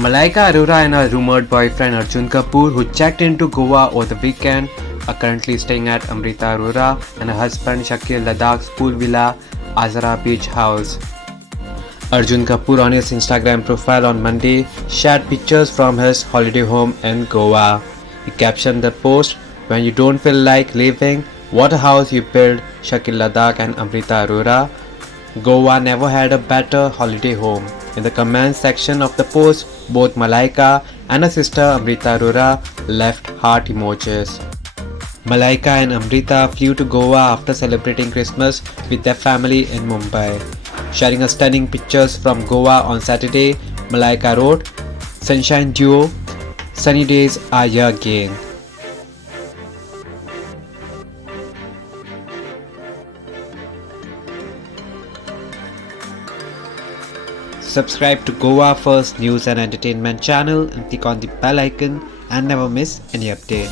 Malaika Arora and her rumored boyfriend Arjun Kapoor, who checked into Goa over the weekend, are currently staying at Amrita Arora and her husband Shakil Ladakh's pool villa, Azara Beach House. Arjun Kapoor on his Instagram profile on Monday shared pictures from his holiday home in Goa. He captioned the post, "When you don't feel like leaving, what a house you built, Shakil Ladakh and Amrita Arora. Goa never had a better holiday home." In the comments section of the post, both Malaika and her sister Amrita Arora left heart emojis. Malaika and Amrita flew to Goa after celebrating Christmas with their family in Mumbai. Sharing her stunning pictures from Goa on Saturday, Malaika wrote, "Sunshine duo, sunny days are here again." Subscribe to Goa First News and Entertainment channel and click on the bell icon and never miss any update.